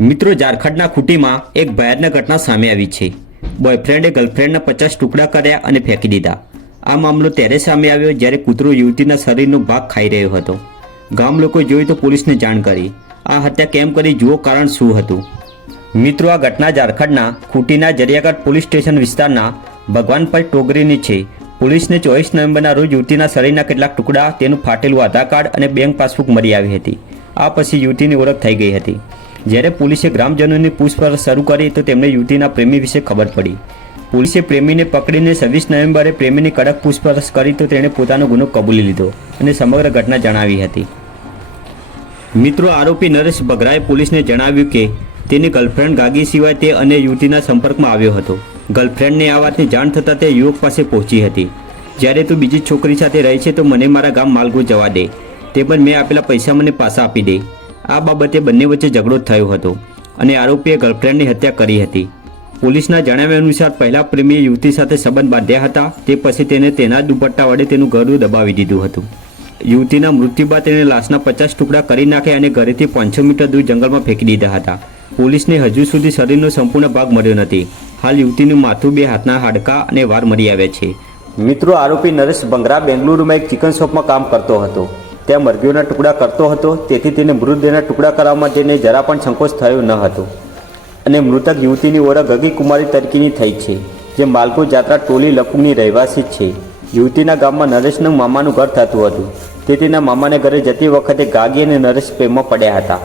મિત્રો ઝારખંડના ખૂટીમાં એક ભયાનક ઘટના સામે આવી છે. બોયફ્રેન્ડે ગર્લફ્રેન્ડના પચાસ ટુકડા કર્યા અને ફેંકી દીધા. આ મામલો ત્યારે સામે આવ્યો જ્યારે કૂતરો યુવતીના શરીરનો ભાગ ખાઈ રહ્યો હતો. ગામ લોકોએ જોયું તો પોલીસને જાણ કરી. આ હત્યા કેમ કરી જુઓ કારણ શું હતું? મિત્રો, આ ઘટના ઝારખંડના ખૂટીના જરિયાગઢ પોલીસ સ્ટેશન વિસ્તારના ભગવાનપર ટોગરીની છે. પોલીસને ચોવીસ નવેમ્બરના રોજ યુવતીના શરીરના કેટલાક ટુકડા, તેનું ફાટેલું આધાર કાર્ડ અને બેંક પાસબુક મળી આવી હતી. આ પછી યુવતીની ઓળખ થઈ ગઈ હતી. જ્યારે પોલીસે ગ્રામજનોની પૂછપરછ શરૂ કરી તો તેમને યુવતીના પ્રેમી વિશે ખબર પડી. પોલીસે પ્રેમીને પકડીને છવ્વીસ નવેમ્બરે પ્રેમીની કડક પૂછપરછ કરી તો તેણે પોતાનો ગુનો કબૂલી લીધો અને સમગ્ર ઘટના જણાવી હતી. મિત્રો, આરોપી નરેશ બગરાએ પોલીસને જણાવ્યું કે, તેની ગર્લફ્રેન્ડ ગાગી સિવાય તે અન્ય યુવતીના સંપર્કમાં આવ્યો હતો. ગર્લફ્રેન્ડને આ વાતની જાણ થતાં તે યુવક પાસે પહોંચી હતી. જ્યારે તું બીજી છોકરી સાથે રહે છે તો મને મારા ગામ માલગો જવા દે. તે પણ મેં આપેલા પૈસા મને પાછા આપી દે. આ બાબતે બંને વચ્ચે ઝઘડો થયો હતો અને આરોપીએ ગર્લફ્રેન્ડની હત્યા કરી હતી. પોલીસના જણાવ્યા અનુસાર પહેલા પ્રેમીએ યુવતી સાથે સંબંધ બાંધ્યા હતા, તે પછી તેને તેના દુપટ્ટા વડે તેનું ગળું દબાવી દીધું હતું. યુવતીના મૃત્યુ બાદ તેણે લાશના પચાસ ટુકડા કરી નાખ્યા અને ઘરેથી પાંચસો મીટર દૂર જંગલમાં ફેંકી દીધા હતા. પોલીસને હજુ સુધી શરીરનો સંપૂર્ણ ભાગ મળ્યો નથી. હાલ યુવતીનું માથું બે હાથના હાડકા અને વાર મળી આવ્યા છે. મિત્રો, આરોપી નરેશ બંગરા બેંગલુરુમાં એક ચિકન શોપમાં કામ કરતો હતો. ત્યાં મરઘીઓના ટુકડા કરતો હતો. તેથી તેને મૃતદેહના ટુકડા કરવામાં તેને જરા પણ સંકોચ થયો ન હતો. અને મૃતક યુવતીની ઓળખ ગગી કુમારી તરીકેની થઈ છે, જે માલકો જાત્રા ટોલી લપુંગની રહેવાસી છે. યુવતીના ગામમાં નરેશનું મામાનું ઘર થતું હતું. તે તેના મામાને ઘરે જતી વખતે ગાગી અને નરેશ પ્રેમમાં પડ્યા હતા.